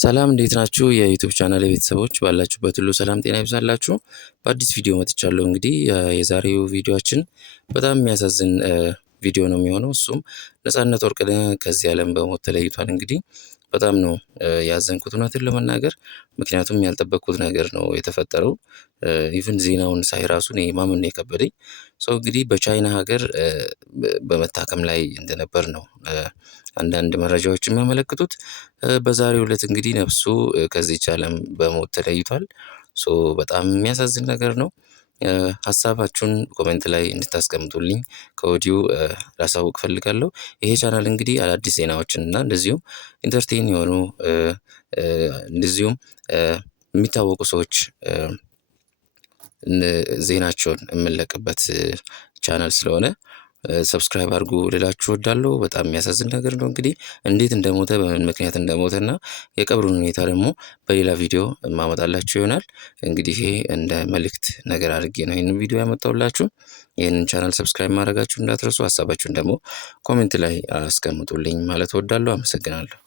ሰላም እንዴት ናችሁ? የዩቲዩብ ቻናል ቤተሰቦች ባላችሁበት ሁሉ ሰላም ጤና ይብዛላችሁ። በአዲስ ቪዲዮ መጥቻለሁ። እንግዲህ የዛሬው ቪዲዮአችን በጣም የሚያሳዝን ቪዲዮ ነው የሚሆነው። እሱም ነጻነት ወርቅነህ ከዚህ ዓለም በሞት ተለይቷል። እንግዲህ በጣም ነው ያዘንኩት እውነትን ለመናገር ምክንያቱም ያልጠበቅኩት ነገር ነው የተፈጠረው። ኢቭን ዜናውን ሳይ ራሱ እኔ ማመን ነው የከበደኝ። ሰው እንግዲህ በቻይና ሀገር በመታከም ላይ እንደነበር ነው አንዳንድ መረጃዎች የሚያመለክቱት። በዛሬው ዕለት እንግዲህ ነፍሱ ከዚህች ዓለም በሞት ተለይቷል። በጣም የሚያሳዝን ነገር ነው። ሀሳባችሁን ኮሜንት ላይ እንድታስቀምጡልኝ ከወዲሁ ላሳውቅ እፈልጋለሁ። ይሄ ቻናል እንግዲህ አዳዲስ ዜናዎችን እና እንደዚሁም ኢንተርቴይን የሆኑ እንደዚሁም የሚታወቁ ሰዎች ዜናቸውን የምንለቅበት ቻናል ስለሆነ ሰብስክራይብ አድርጉ ልላችሁ እወዳለሁ። በጣም የሚያሳዝን ነገር ነው። እንግዲህ እንዴት እንደሞተ በምን ምክንያት እንደሞተና የቀብሩን ሁኔታ ደግሞ በሌላ ቪዲዮ የማመጣላችሁ ይሆናል። እንግዲህ ይሄ እንደ መልእክት ነገር አድርጌ ነው ይሄንን ቪዲዮ ያመጣሁላችሁ። ይሄንን ቻናል ሰብስክራይብ ማድረጋችሁ እንዳትረሱ። ሀሳባችሁን ደግሞ ኮሜንት ላይ አስቀምጡልኝ ማለት እወዳለሁ። አመሰግናለሁ።